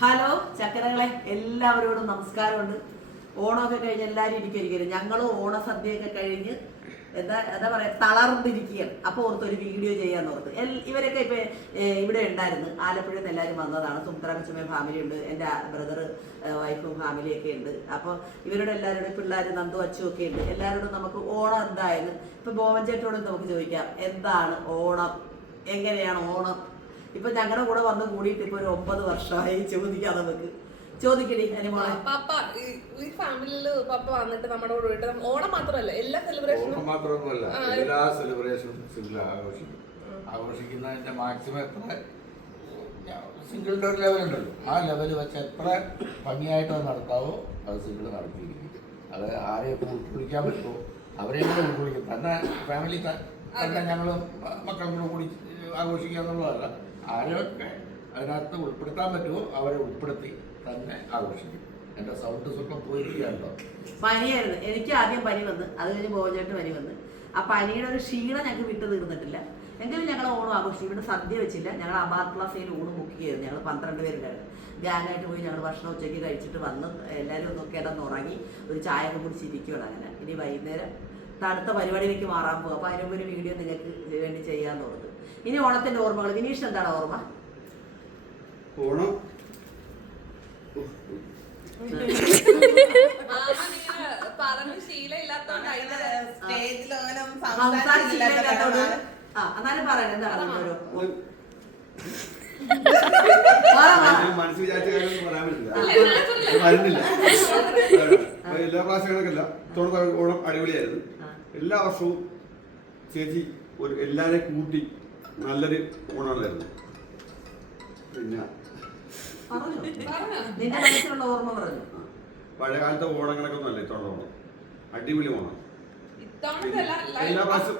Hello ചക്കരകളെ എല്ലാവരോടും നമസ്കാരമുണ്ട്. ഓണമൊക്കെ കഴിഞ്ഞ് എല്ലാവരും ഇരിക്കും ഞങ്ങളും ഓണസദ്യയൊക്കെ കഴിഞ്ഞ് എന്താ എന്താ പറയാ തളർന്നിരിക്കുകയാണ്. അപ്പോൾ ഓർത്ത് ഒരു വീഡിയോ ചെയ്യാൻ ഓർത്ത്. ഇവരൊക്കെ ഇപ്പൊ ഇവിടെ ഉണ്ടായിരുന്നു. ആലപ്പുഴയിൽ നിന്ന് എല്ലാവരും വന്നതാണ്. സുമിത്ര കൊച്ചുമ ഫാമിലി ഉണ്ട്. എന്റെ ബ്രദർ വൈഫും ഫാമിലിയൊക്കെ ഉണ്ട്. അപ്പോൾ ഇവരുടെ എല്ലാവരുടെ പിള്ളേർ നന്ദു അച്ചു ഒക്കെ ഉണ്ട്. എല്ലാവരോടും നമുക്ക് ഓണം എന്തായാലും ഇപ്പൊ ബോമൻ ചേട്ടനോട് നമുക്ക് ചോദിക്കാം. എന്താണ് ഓണം? എങ്ങനെയാണ് ഓണം? ഇപ്പൊ ഞങ്ങളുടെ കൂടെ വന്ന് കൂടിയിട്ട് ഇപ്പൊ ഒരു ഒമ്പത് വർഷമായി ചോദിക്കാതെ നമുക്ക് ചോദിക്കടി അനിമോളെ. പപ്പ ഈ- പപ്പ വന്നിട്ട് നമ്മുടെ കൂടെ പോയിട്ട് ഓണം മാത്രമല്ല എല്ലാ സെലിബ്രേഷനും ഓണം മാത്രമൊന്നുമല്ല ആ, എല്ലാ സെലിബ്രേഷനും സിംഗിൾ ആഘോഷിക്കും. ആഘോഷിക്കുന്നതിന്റെ മാക്സിമം എത്ര സിംഗിൾ ഡോർ ലെവൽ ഉണ്ടല്ലോ. ആ ലെവൽ വെച്ച് എത്ര ഭംഗിയായിട്ട് അത് നടത്താവോ അത് സിംഗിൾ നടത്തിയിരിക്കും. അത് ആരെയൊക്കെ ഉൾക്കൊള്ളിക്കാൻ പറ്റുമോ അവരെയും കൂടെ ഉൾക്കൊള്ളിക്കും. തന്നെ ഫാമിലി തന്നെ ഞങ്ങളും മക്കളും കൂടെ കൂടി ആഘോഷിക്കുക എന്നുള്ളതല്ല. ആരെയൊക്കെ അതിനകത്ത് ഉൾപ്പെടുത്താൻ പറ്റുമോ അവരെ ഉൾപ്പെടുത്തി തന്നെ ആഘോഷിക്കും. എന്റെ സൗണ്ട് സ്വല്പം പോയിരിക്കുകയാണല്ലോ. പനിയായിരുന്നു. എനിക്ക് ആദ്യം പനി വന്ന് അത് കഴിഞ്ഞ് ബോജേട്ട് പനി വന്ന്. ആ പനിയുടെ ഒരു ക്ഷീണം ഞങ്ങൾക്ക് വിട്ടു തീർന്നിട്ടില്ല. എങ്കിലും ഞങ്ങൾ ഓണം ആഘോഷിച്ചു. ഇവിടെ സദ്യ വെച്ചില്ല. ഞങ്ങൾ അബാർ പ്ലസയിൽ ഊണ് ബുക്ക് ചെയ്തു. ഞങ്ങൾ പന്ത്രണ്ട് പേരുണ്ടായിരുന്നു. ഗാങ്ങായിട്ട് പോയി ഞങ്ങൾ ഭക്ഷണം ഉച്ചയ്ക്ക് കഴിച്ചിട്ട് വന്ന് എല്ലാവരും ഒന്ന് കിടന്നുറങ്ങി ഒരു ചായ ഒക്കെ കുടിച്ചിരിക്കുകയാണ് അങ്ങനെ. ഇനി വൈകുന്നേരം തണുത്ത പരിപാടിയിലേക്ക് മാറാൻ പോകും അപ്പോൾ അതിനുമ്പ് ഒരു വീഡിയോ നിങ്ങൾക്ക് വേണ്ടി ചെയ്യാൻ തോന്നുന്നത് ഇനി ഓണത്തിന്റെ ഓർമ്മകൾ. വിനീഷ് എന്താണ് ഓർമ്മ? ഓണം. എന്നാലും പറയണം. എന്താണ് മനസ്സ് വിചാരിച്ച പറയാൻ പറ്റില്ല. വരുന്നില്ല. എല്ലാ ക്ലാസ്സുകളൊക്കെ ഓണം അടിപൊളിയായിരുന്നു. എല്ലാ വർഷവും ചേച്ചി ഒരു എല്ലാരെയും കൂട്ടി നല്ലൊരു ഓണമായിരുന്നു പിന്നെ പറഞ്ഞോ. പറഞ്ഞോ? നിന്റെ മനസ്സിലുള്ള ഓർമ്മ പറഞ്ഞു? പഴയ കാലത്തെ ഓണങ്ങളൊക്കെ ഒന്നും ഇത്തവണ ഓണം അടിപൊളി ഓണം. എല്ലാ പ്രാവശ്യം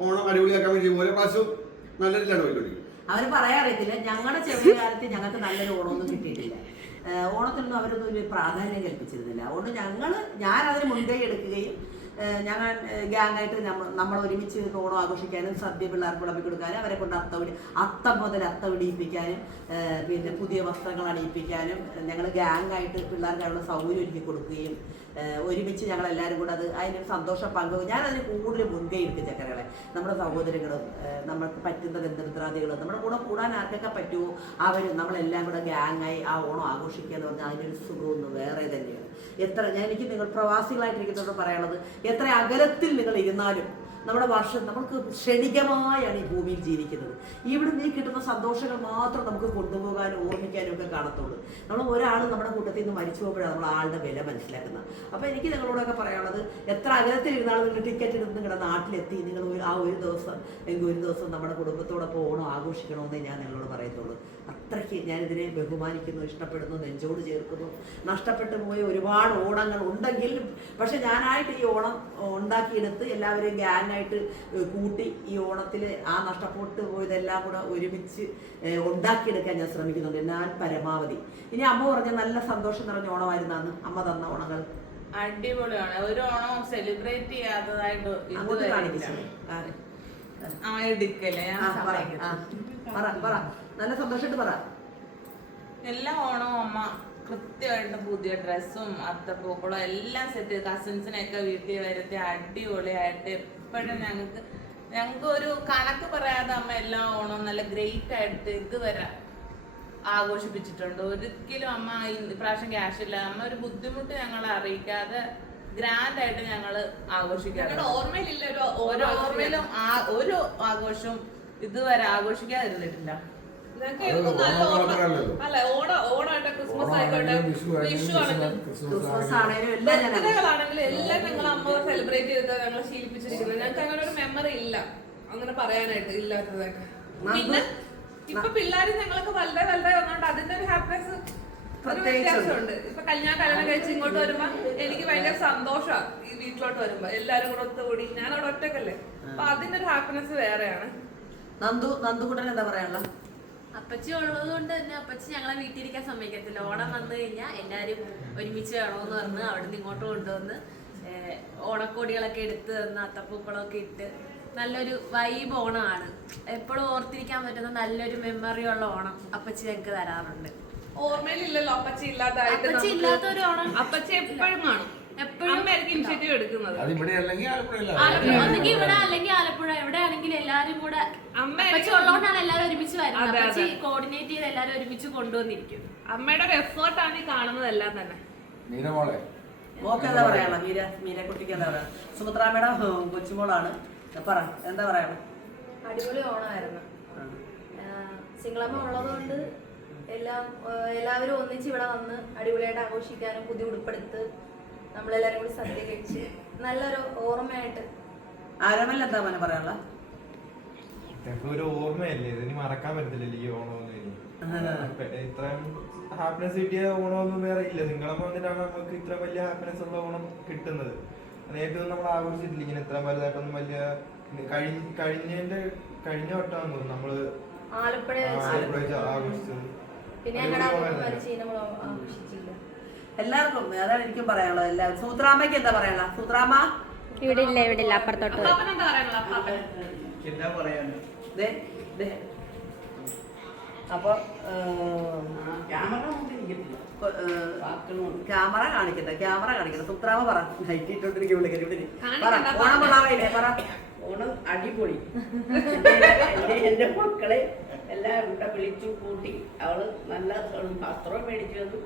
ഓണം അടിപൊളിയാക്കാൻ വേണ്ടി ഓരോ പ്രാവശ്യവും നല്ലൊരു പോയിക്കൊണ്ടിരിക്കുന്നത് അവർ പറയാറിയത്തില്ല ഞങ്ങളുടെ ചെറിയ കാലത്ത് ഞങ്ങൾക്ക് നല്ലൊരു ഓണമൊന്നും കിട്ടിയിട്ടില്ല. ഓണത്തിനൊന്നും അവരൊന്നും ഒരു പ്രാധാന്യം കൽപ്പിച്ചിരുന്നില്ല. അതുകൊണ്ട് ഞങ്ങൾ ഞാൻ അതിന് മുൻകൈ എടുക്കുകയും ഞങ്ങൾ ഗ്യാങ്ങായിട്ട് നമ്മൾ നമ്മൾ ഒരുമിച്ച് ഓണം ആഘോഷിക്കാനും സദ്യ പിള്ളേർക്ക് വിളമ്പി കൊടുക്കാനും അവരെ കൊണ്ട് അത്തവിടി അത്തം മുതൽ അത്തവിടിയിപ്പിക്കാനും ഏഹ് പിന്നെ പുതിയ വസ്ത്രങ്ങൾ അണിയിപ്പിക്കാനും ഞങ്ങൾ ഗ്യാങ്ങായിട്ട് പിള്ളേർക്കായുള്ള സൗകര്യം ഒരുക്കി കൊടുക്കുകയും ഒരുമിച്ച് ഞങ്ങൾ എല്ലാവരും കൂടെ അത് അതിന് സന്തോഷം പങ്കുവെക്കും. ഞാൻ അതിന് കൂടുതൽ മുൻകൈ എടുക്കും ചക്കരകളെ. നമ്മുടെ സഹോദരങ്ങളും നമ്മൾക്ക് പറ്റുന്ന ബന്ധുമിത്രാദികളും നമ്മുടെ കൂടെ കൂടാൻ ആർക്കൊക്കെ പറ്റുമോ അവരും നമ്മളെല്ലാം കൂടെ ഗ്യാങ്ങായി ആ ഓണം ആഘോഷിക്കുക എന്ന് പറഞ്ഞാൽ അതിന്റെ ഒരു സുഖമൊന്നും വേറെ തന്നെയാണ്. എത്ര ഞാൻ എനിക്ക് നിങ്ങൾ പ്രവാസികളായിട്ടിരിക്കുന്നതോട് പറയാനുള്ളത് എത്ര അകലത്തിൽ നിങ്ങൾ ഇരുന്നാലും നമ്മുടെ വർഷം നമുക്ക് ക്ഷണികമായാണ് ഈ ഭൂമിയിൽ ജീവിക്കുന്നത്. ഇവിടെ നീ കിട്ടുന്ന സന്തോഷങ്ങൾ മാത്രം നമുക്ക് കൊണ്ടുപോകാനും ഓർമ്മിക്കാനും ഒക്കെ കാണത്തുള്ളൂ. നമ്മൾ ഒരാൾ നമ്മുടെ കൂട്ടത്തിൽ നിന്ന് മരിച്ചു പോകുമ്പോഴാണ് നമ്മൾ ആളുടെ വില മനസ്സിലാക്കുന്നത്. അപ്പോൾ എനിക്ക് നിങ്ങളോടൊക്കെ പറയാനുള്ളത് എത്ര അകലത്തിൽ ഇരുന്നാലും നിങ്ങൾ ടിക്കറ്റ് എടുത്ത് നിങ്ങളുടെ നാട്ടിലെത്തി നിങ്ങൾ ആ ഒരു ദിവസം എങ്കിൽ ഒരു ദിവസം നമ്മുടെ കുടുംബത്തോടൊപ്പം ഓണം ആഘോഷിക്കണമെന്നേ ഞാൻ നിങ്ങളോട് പറയത്തുള്ളൂ. അത്രയ്ക്ക് ഞാനിതിനെ ബഹുമാനിക്കുന്നു ഇഷ്ടപ്പെടുന്നു നെഞ്ചോട് ചേർക്കുന്നു. നഷ്ടപ്പെട്ടു പോയ ഒരുപാട് ഓണങ്ങൾ ഉണ്ടെങ്കിലും പക്ഷെ ഞാനായിട്ട് ഈ ഓണം ഉണ്ടാക്കിയെടുത്ത് എല്ലാവരെയും ഗ്യാങ്ങായിട്ട് കൂട്ടി ഈ ഓണത്തിൽ ആ നഷ്ടപ്പെട്ടു പോയതെല്ലാം കൂടെ ഒരുമിച്ച് ഉണ്ടാക്കിയെടുക്കാൻ ഞാൻ ശ്രമിക്കുന്നുണ്ട്. ഞാൻ പരമാവധി. ഇനി അമ്മ പറഞ്ഞ നല്ല സന്തോഷം നിറഞ്ഞ ഓണമായിരുന്നാണ് അമ്മ തന്ന ഓണങ്ങൾ. അടിപൊളിയാണ്. ഒരു ഓണം സെലിബ്രേറ്റ് ചെയ്യാത്തതായിട്ട് അങ്ങോട്ട് കാണിക്കില്ല ആ. എടുക്കല്ലേ? ഞാൻ പറ. പറ. നല്ല സന്തോഷമായിട്ട് പറ. എല്ലാ ഓണവും അമ്മ കൃത്യമായിട്ട് പുതിയ ഡ്രസ്സും അത്തപ്പൂക്കളും എല്ലാം സെറ്റ് ചെയ്ത് കസിൻസിനെയൊക്കെ വീട്ടിൽ വരുത്തി അടിപൊളിയായിട്ട് എപ്പോഴും ഞങ്ങൾക്ക് ഞങ്ങൾക്ക് ഒരു കണക്ക് പറയാതെ അമ്മ എല്ലാം ഓണവും നല്ല ഗ്രേറ്റ് ആയിട്ട് ഇതുവരെ ആഘോഷിപ്പിച്ചിട്ടുണ്ട്. ഒരിക്കലും അമ്മ ഈ പ്രാവശ്യം ക്യാഷ് ഇല്ല അമ്മ ഒരു ബുദ്ധിമുട്ട് ഞങ്ങളെ അറിയിക്കാതെ ഗ്രാൻഡ് ആയിട്ട് ഞങ്ങൾ ആഘോഷിക്കാറുണ്ട്. ഓർമ്മയിലില്ല ഒരു ഒരു ഓർമ്മയിലും ആ- ഒരു ആഘോഷവും ഇതുവരെ ആഘോഷിക്കാതിരുന്നിട്ടില്ല. ഞങ്ങൾക്ക്. അല്ല ഓണ ഓണായിട്ട് ക്രിസ്മസ് ആയിക്കോട്ടെ. വിഷു ആണെങ്കിലും ഞാൻ ബർത്ത്ഡേകളാണെങ്കിലും എല്ലാം ഞങ്ങൾ അമ്മ സെലിബ്രേറ്റ് ചെയ്ത് ഞങ്ങൾ ശീലിപ്പിച്ചിരിക്കുന്നത് ഞങ്ങൾക്ക് അങ്ങനെ ഒരു മെമ്മറി ഇല്ല. അങ്ങനെ പറയാനായിട്ട് ഇല്ലാത്തതായിട്ട് പിന്നെ ഇപ്പൊ പിള്ളേര് ഞങ്ങളൊക്കെ വളരെ വളരെ വന്നോണ്ട് അതിന്റെ ഒരു ഹാപ്പിനെസ് ഒരു. വ്യത്യാസമുണ്ട്. ഇപ്പൊ കല്യാണം കല്യാണം കഴിച്ച് ഇങ്ങോട്ട് വരുമ്പോ എനിക്ക് ഭയങ്കര സന്തോഷമാണ് ഈ വീട്ടിലോട്ട് വരുമ്പോ. എല്ലാരും കൂടെ ഒത്തുകൂടി. ഞാൻ അവിടെ ഒറ്റക്കല്ലേ. അപ്പൊ അതിന്റെ ഒരു ഹാപ്പിനെസ് വേറെയാണ്. നന്ദു നന്ദുകുട്ടൻ എന്താ പറയാനുള്ള അപ്പച്ചി ഉള്ളത് കൊണ്ട് തന്നെ അപ്പച്ചി ഞങ്ങളെ വീട്ടിലിരിക്കാൻ സമ്മതിക്കത്തില്ല. ഓണം വന്നു കഴിഞ്ഞാൽ എല്ലാവരും ഒരുമിച്ച് വേണമെന്ന് പറഞ്ഞ് അവിടുന്ന് ഇങ്ങോട്ട് കൊണ്ടുവന്ന് ഓണക്കോടികളൊക്കെ എടുത്ത് തന്ന് അത്തപ്പൂക്കളൊക്കെ ഇട്ട് നല്ലൊരു വൈബ് ഓണമാണ് എപ്പോഴും ഓർത്തിരിക്കാൻ പറ്റുന്ന നല്ലൊരു മെമ്മറി ഉള്ള ഓണം അപ്പച്ചി ഞങ്ങൾക്ക് തരാറുണ്ട്. ഓർമ്മയിലില്ലല്ലോ അപ്പച്ചി ഇല്ലാതായിട്ട് അപ്പച്ചി ഇല്ലാത്തൊരു ഓണം. അപ്പച്ചി എപ്പോഴും കാണും. എപ്പോഴും ഇനിഷ്യേറ്റീവ് എടുക്കുന്നത്. അത് ഇവിടെ അല്ലെങ്കിൽ ആലപ്പുഴ ഒന്നെങ്കിൽ ഇവിടെ അല്ലെങ്കിൽ ആലപ്പുഴ. എവിടെയാണെങ്കിലും എല്ലാരും കൂടെ അമ്മ അപ്പച്ചി ഉള്ളതുകൊണ്ടാണ് എല്ലാരും ഒരുമിച്ച് വരുന്നത്. അതെ, കോർഡിനേറ്റ് ചെയ്ത് എല്ലാരും ഒരുമിച്ച് കൊണ്ടുവന്നിരിക്കും അമ്മയുടെ ഒരു എഫേർട്ടാണ് ഈ കാണുന്നതെല്ലാം തന്നെ. മീനമോളെ മോക്ക് എന്താ പറയാനുള്ള മീര മീരക്കുട്ടിക്ക് എന്താ പറയാ സുമിത്രാമ്മയുടെ ഉം, കൊച്ചുമോളാണ്. പറ എന്താ പറയാനുള്ള അടിപൊളി ഓണമായിരുന്നു. സിംഗളമ്മ ഉള്ളതുകൊണ്ട് എല്ലാം ആ, എല്ലാവരും ഒന്നിച്ച് ഇവിടെ വന്ന് അടിപൊളിയായിട്ട് ആഘോഷിക്കാനും പുതിയ ഉടുപ്പെടുത്ത് നമ്മളെല്ലാവരും കൂടി സദ്യ കഴിച്ച് നല്ലൊരു ഓർമ്മയായിട്ട് ആരോമല്ല എന്താ മോനെ പറയാനുള്ള? ഇതൊക്കെ ഒരു ഓർമ്മയല്ലേ ഇതിനി മറക്കാൻ പറ്റത്തില്ല ഈ ഓണമൊന്നും ഇനി. ഇത്രയും ഹാപ്പിനെസ് കിട്ടിയ ഓണമൊന്നും വേറെ ഇല്ല നിങ്ങളെ വന്നിട്ടാണ് നമുക്ക് ഇത്ര വലിയ ഹാപ്പിനെസ് ഉള്ള ഓണം കിട്ടുന്നത്? നേരത്തെ നമ്മൾ ആഘോഷിച്ചിട്ടില്ല. ഇങ്ങനെ ഇത്ര വലുതായിട്ടൊന്നും വലിയ കഴിഞ്ഞ കഴിഞ്ഞതിന്റെ കഴിഞ്ഞ വട്ടമാണെന്ന് തോന്നുന്നു നമ്മൾ ആലപ്പുഴ ആഘോഷിച്ചത്. പിന്നെ ഞങ്ങളുടെ ആഘോഷിച്ചില്ല. എല്ലാവർക്കും അതാണ് എനിക്കും പറയാനുള്ളത്. എല്ലാവരും സൂത്രാമ്മയ്ക്ക് എന്താ പറയാനുള്ള സൂത്രാമ്മ? ഇവിടെ ഇല്ല ഇവിടെ ഇല്ല അപ്പുറത്തോട്ട് പോയി. എന്താ പറയാനുള്ളത്? എന്താ പറയാന് ദേ, ദേ. അപ്പൊ ക്യാമറ കാണിക്കട്ടെ ക്യാമറ കാണിക്കട്ടെ. സുത്രാമ പറ. നൈറ്റ് ഇട്ടോണ്ടിരിക്കും ഇവിടെ. പറ. ഓണം കൊള്ളാമല്ലേ പറ. ഓണം അടിപൊളി. എന്റെ എന്റെ മക്കളെ എല്ലാം ഇവിടെ വിളിച്ചു കൂട്ടി. അവൾ നല്ല വസ്ത്രം മേടിച്ചു തന്നു.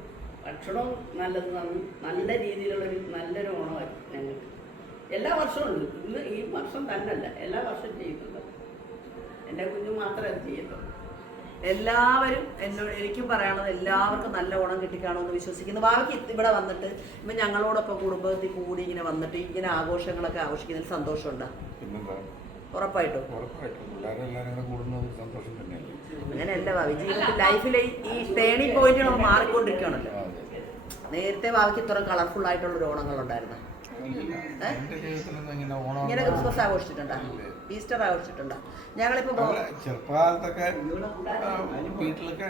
ഭക്ഷണവും നല്ലത് തന്നു നല്ല രീതിയിലുള്ളൊരു നല്ലൊരു ഓണമായിരുന്നു ഞങ്ങൾക്ക്. എല്ലാ വർഷവും ഉണ്ട്. ഇന്ന് ഈ വർഷം തന്നല്ല എല്ലാ വർഷവും ചെയ്യുന്നുണ്ട്. എന്റെ കുഞ്ഞു മാത്രമേ അത് ചെയ്യുന്നുള്ളൂ എല്ലാവരും എന്നോട് എനിക്കും പറയാനുള്ളത് എല്ലാവർക്കും നല്ല ഓണം കിട്ടിക്കാണോ എന്ന് വിശ്വസിക്കുന്നു. ബാക്കി ഇവിടെ വന്നിട്ട് ഇപ്പം ഞങ്ങളോടൊപ്പം കുടുംബത്തിൽ കൂടി ഇങ്ങനെ വന്നിട്ട് ഇങ്ങനെ ആഘോഷങ്ങളൊക്കെ ആഘോഷിക്കുന്നതിൽ സന്തോഷമുണ്ടോ? ഉറപ്പായിട്ടും. തന്നെയല്ലേ? അങ്ങനെയല്ല ജീവിതത്തിൽ ലൈഫിലെ ഈ ടേണിംഗ് പോയിന്റുകൾ മാറിക്കൊണ്ടിരിക്കുകയാണല്ലോ. അതെ. നേരത്തെ ബാവയ്ക്ക് ഇത്ര കളർഫുൾ ആയിട്ടുള്ള ഓണങ്ങൾ ഓണങ്ങളുണ്ടായിരുന്നു ജീവിതത്തിലൊന്നും ഇങ്ങനെ ക്രിസ്മസ് ആഘോഷിച്ചിട്ടുണ്ടോ? ഈസ്റ്റർ ആഘോഷിച്ചിട്ടുണ്ടോ? ഞങ്ങളിപ്പോ ചെറുപ്പകാലത്തൊക്കെ വീട്ടിലൊക്കെ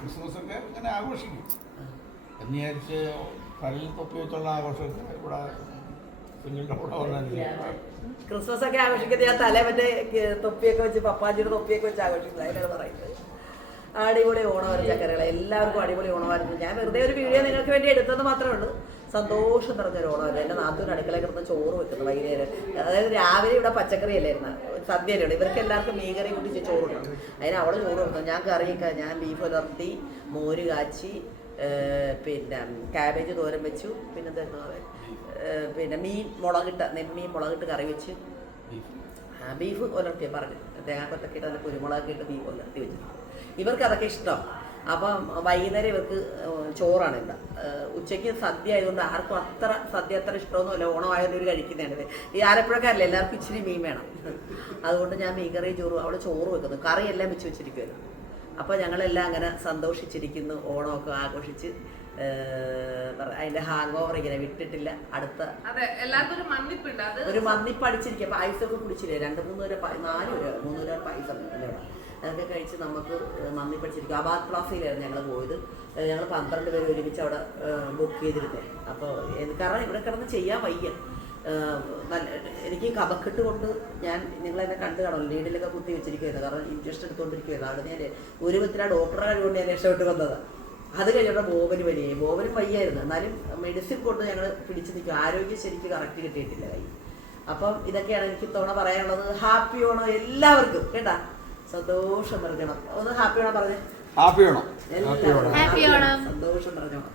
ക്രിസ്മസ് ഒക്കെ ഇങ്ങനെ ആഘോഷിക്കും. എന്ന് വിചാരിച്ച് കടലിൽ തൊപ്പി വെച്ചുള്ള ആഘോഷമൊക്കെ ഇവിടെ കുഞ്ഞുങ്ങളുടെ കൂടെ വന്നാൽ ക്രിസ്മസ് ഒക്കെ ആഘോഷിക്കുന്നത് ഞാൻ തലേ മറ്റേ തൊപ്പിയൊക്കെ വെച്ച് പപ്പാജിയുടെ തൊപ്പിയൊക്കെ വെച്ച് ആഘോഷിക്കുന്നത്. അതിനാണ് പറയുന്നത്. അടിപൊളി ഓണമായിരുന്നു ചക്കരകളെ. എല്ലാവർക്കും അടിപൊളി ഓണമായിരുന്നു ഞാൻ വെറുതെ ഒരു വീഡിയോ നിങ്ങൾക്ക് വേണ്ടി എടുത്തത് മാത്രമേ ഉള്ളൂ. സന്തോഷം നിറഞ്ഞൊരു ഓണമായിരുന്നു എന്റെ നാട്ടിൽ അടുക്കളയിൽ കിടന്ന് ചോറ് വെക്കുന്നു വൈകുന്നേരം. അതായത് രാവിലെ ഇവിടെ പച്ചക്കറി അല്ലായിരുന്നു? സദ്യയിലുണ്ട് ഇവർക്ക് എല്ലാവർക്കും മീൻകറി കൂട്ടി ചോറ് കൊടുക്കണം അതിന് അവൾ ചോറ് കൊടുക്കുന്നു ഞാൻ കറിയൊക്കെ ഞാൻ ബീഫ് ഉലർത്തി മോര് കാച്ചി പിന്നെ കാബേജ് തോരൻ വെച്ചു. പിന്നെ പിന്നെ മീൻ മുളകിട്ട നെമ്മീൻ മുളകിട്ട് കറി വെച്ച്. ബീഫ്. ഉലർത്തിയ പറഞ്ഞു തേങ്ങാക്കൊത്തൊക്കെ ഇട്ട് അതിൽ കുരുമുളകൊക്കെ ഇട്ട് ബീഫ് ഉലർത്തി വെച്ചിട്ടുണ്ട്. ഇവർക്ക് അതൊക്കെ ഇഷ്ടം. അപ്പം വൈകുന്നേരം ഇവർക്ക് ചോറാണ് ഇവിടെ ഉച്ചയ്ക്ക് സദ്യ ആയതുകൊണ്ട് ആർക്കും അത്ര സദ്യ അത്ര ഇഷ്ടമൊന്നുമില്ല. ഓണമായതുകൊണ്ട് ഒരു കഴിക്കുന്നതാണ് ഈ ആലപ്പുഴക്കാരല്ലേ എല്ലാവർക്കും ഇച്ചിരി മീൻ വേണം. അതുകൊണ്ട് ഞാൻ മീൻ കറി ചോറ് അവിടെ ചോറ് വെക്കുന്നു. കറി എല്ലാം വെച്ച് വെച്ചിരിക്കുമായിരുന്നു അപ്പോൾ ഞങ്ങളെല്ലാം അങ്ങനെ സന്തോഷിച്ചിരിക്കുന്നു. ഓണമൊക്കെ ആഘോഷിച്ച് അതിന്റെ ഹാങ് ഓവർ ഇങ്ങനെ വിട്ടിട്ടില്ല. അടുത്ത ഒരു മന്ദിപ്പടിച്ചിരിക്കുക പായസമൊക്കെ കുടിച്ചില്ലേ? രണ്ട് മൂന്ന് പേര് നാല് പേര് മൂന്ന് പേര് പായസം അല്ലേ അതൊക്കെ കഴിച്ച് നമുക്ക് മന്ദിപ്പടിച്ചിരിക്കും അബാദ് പ്ലാസയിലായിരുന്നു ഞങ്ങൾ പോയത്. ഞങ്ങൾ പന്ത്രണ്ട് പേര് ഒരുമിച്ച് അവിടെ ബുക്ക് ചെയ്തിരുന്നത് അപ്പോൾ കാരണം ഇവിടെ കിടന്ന് ചെയ്യാൻ വയ്യ. നല്ല എനിക്ക് കഥക്കെട്ട് കൊണ്ട് ഞാൻ നിങ്ങളെന്നെ കണ്ടു കാണും. ലീഡിലൊക്കെ കുത്തി വെച്ചിരിക്കുകയായിരുന്നു കാരണം ഇഞ്ചക്ഷൻ എടുത്തുകൊണ്ടിരിക്കുകയായിരുന്നു അവിടെ ഞാൻ ഒരു ആ ഡോക്ടറെ കഴിവുകൊണ്ട് ഞാൻ രക്ഷപ്പെട്ട് വന്നതാണ് അത് കഴിഞ്ഞിട്ട് ബോബന് വരികയും. ബോബനും വയ്യായിരുന്നു. എന്നാലും മെഡിസിൻ കൊണ്ട് ഞങ്ങൾ പിടിച്ചു നിൽക്കും. ആരോഗ്യം ശരിക്കും കറക്റ്റ് കിട്ടിയിട്ടില്ല കൈ അപ്പം ഇതൊക്കെയാണ് എനിക്ക് തവണ പറയാനുള്ളത്. ഹാപ്പി ഓണം എല്ലാവർക്കും. കേട്ടാ? സന്തോഷം നൽകണം ഒന്ന് ഹാപ്പി ഓണം പറഞ്ഞേ? Happy Onam happy Onam. സന്തോഷം പറഞ്ഞോണം